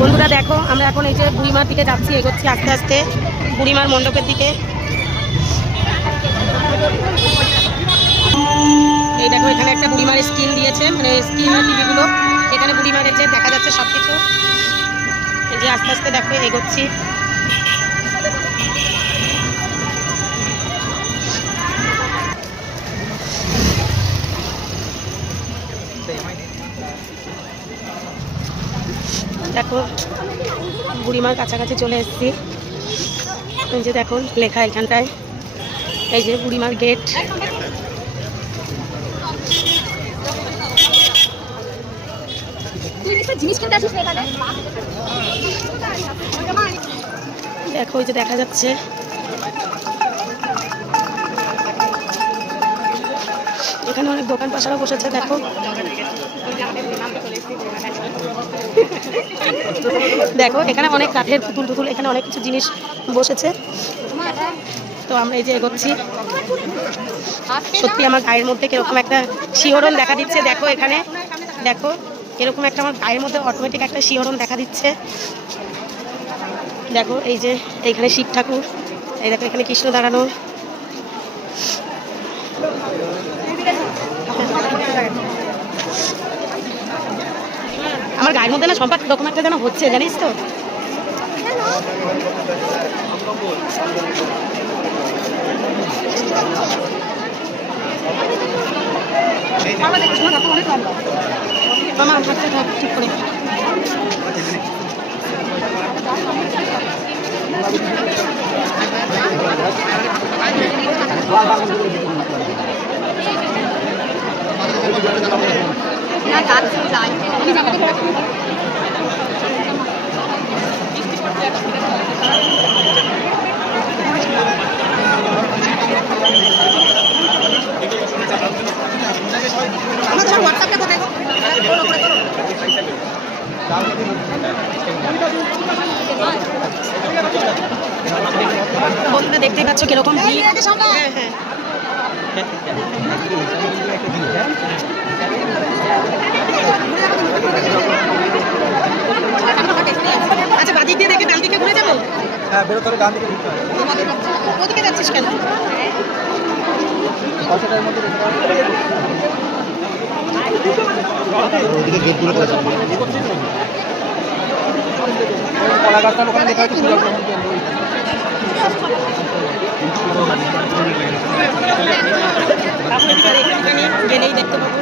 বন্ধুরা দেখো, আমরা এখন এই যে বুড়িমার দিকে যাচ্ছি, এগোচ্ছি আস্তে আস্তে বুড়িমার মণ্ডপের দিকে। এই দেখো, এখানে একটা বুড়িমার স্ক্রিন দিয়েছে, মানে স্ক্রিন টিভিগুলো, এখানে বুড়িমার যে দেখা যাচ্ছে সব কিছু। এই যে আস্তে আস্তে দেখো এগোচ্ছি। দেখো বুড়িমার কাছাকাছি চলে এসেছি। এই যে দেখো লেখা এখানটায়, এই যে বুড়িমার গেট। দেখো ওই যে দেখা যাচ্ছে, এখানে অনেক দোকান পাশারও বসেছে। দেখো দেখো এখানে অনেক কাঠের পুতুল টুতুল, এখানে অনেক কিছু জিনিস বসেছে। তো আমরা এই যে এগোচ্ছি। সত্যি আমার গায়ের মধ্যে কিরকম একটা শিহরণ দেখা দিচ্ছে। দেখো এখানে দেখো এরকম একটা আমার গায়ের মধ্যে অটোমেটিক একটা শিহরণ দেখা দিচ্ছে। দেখো এই যে এইখানে শিব ঠাকুর, এই দেখো এখানে কৃষ্ণ দাঁড়ানো। আমার গায়ের মধ্যে না সম্পাদ এরকম একটা যেন হচ্ছে, জানিস তো। মামা হাঁটতে থাক ঠিক করে। বন্ধুরা দেখতেই পাচ্ছ কিরকম ভিড়। আচ্ছা, বাদিক দিয়ে দেখে ডান দিকে ঘুরে যাবো। হ্যাঁ, বেরো তোর ডান দিকে ঘুরতে হবে। ওদিকে যাচ্ছিস কেন? ওদিকে গেটগুলো করে যাবো। কলা গাছটা ওখানে দেখা যাচ্ছে। গেলেই দেখতে পাবো।